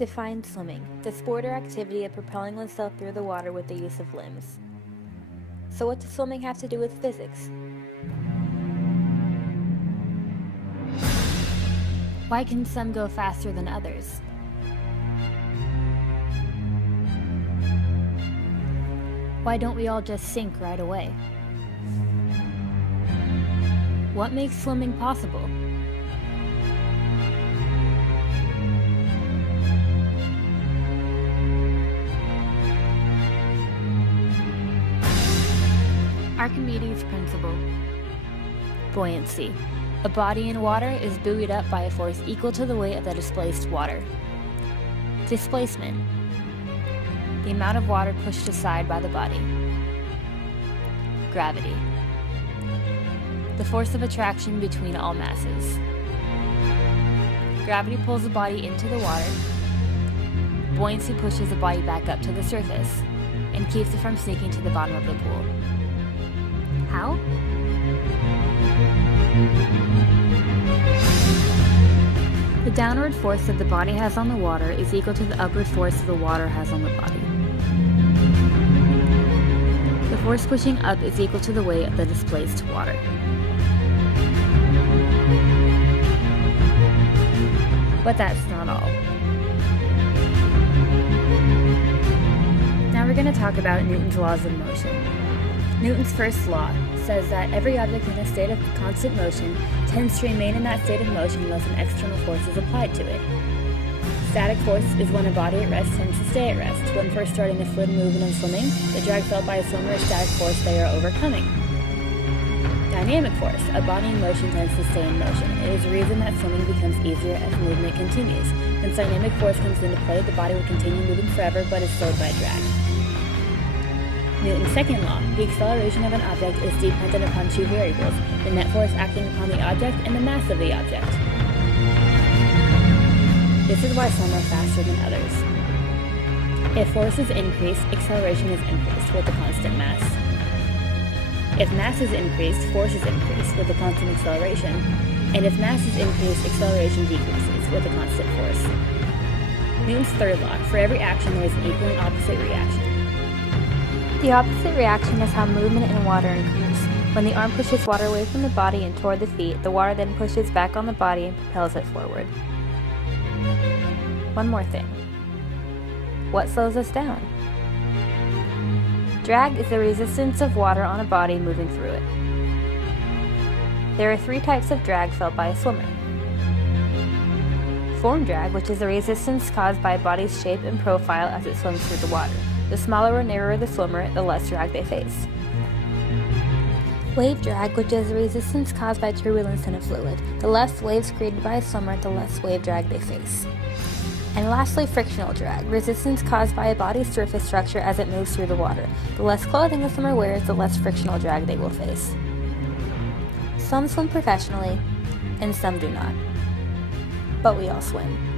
Define swimming, the sport or activity of propelling oneself through the water with the use of limbs. So what does swimming have to do with physics? Why can some go faster than others? Why don't we all just sink right away? What makes swimming possible? Archimedes' principle. Buoyancy. A body in water is buoyed up by a force equal to the weight of the displaced water. Displacement. The amount of water pushed aside by the body. Gravity. The force of attraction between all masses. Gravity pulls the body into the water. Buoyancy pushes the body back up to the surface and keeps it from sinking to the bottom of the pool. How? The downward force that the body has on the water is equal to the upward force the water has on the body. The force pushing up is equal to the weight of the displaced water. But that's not all. Now we're going to talk about Newton's laws of motion. Newton's first law says that every object in a state of constant motion tends to remain in that state of motion unless an external force is applied to it. Static force is when a body at rest tends to stay at rest. When first starting the fluid movement of swimming, the drag felt by a swimmer is static force they are overcoming. Dynamic force, a body in motion tends to stay in motion. It is the reason that swimming becomes easier as movement continues. When dynamic force comes into play, the body will continue moving forever but is slowed by drag. Newton's second law, the acceleration of an object is dependent upon two variables, the net force acting upon the object and the mass of the object. This is why some are faster than others. If force is increased, acceleration is increased with a constant mass. If mass is increased, force is increased with a constant acceleration. And if mass is increased, acceleration decreases with a constant force. Newton's third law, for every action there is an equal and opposite reaction. The opposite reaction is how movement in water increases. When the arm pushes water away from the body and toward the feet, the water then pushes back on the body and propels it forward. One more thing. What slows us down? Drag is the resistance of water on a body moving through it. There are three types of drag felt by a swimmer. Form drag, which is the resistance caused by a body's shape and profile as it swims through the water. The smaller or narrower the swimmer, the less drag they face. Wave drag, which is the resistance caused by turbulence in a fluid. The less waves created by a swimmer, the less wave drag they face. And lastly, frictional drag, resistance caused by a body's surface structure as it moves through the water. The less clothing the swimmer wears, the less frictional drag they will face. Some swim professionally, and some do not. But we all swim.